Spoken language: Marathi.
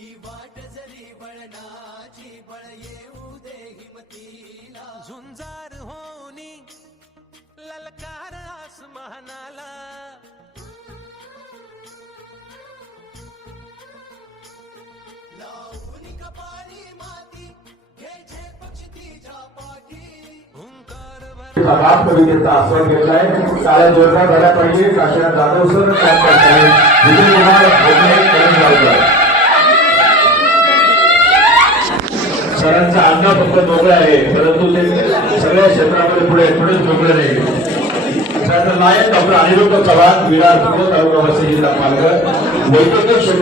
ही वाट जरी बळणाची बळ येऊ दे हिमतीला झुंजार होनी ललकार आसमानाला लावून कपाळी माती घ्यायचे पक्ष तिच्या पाठी हुंकार राम कवितेचा आस्वाद घेतलाय. काळ्या जोरदार झाल्या पाहिजे. काशीनाथ जाधव सर काम करतायत. विजय कुमार भोसले करून लावतात. सरांचा अन्न फक्त मोकळं आहे, परंतु ते सगळ्या क्षेत्रामध्ये पुढेच मोकळे नाही. नायक डॉक्टर अनिरुद्ध चव्हाण, विरार तालुका वसई जिल्हा पालघर. वैद्यकीय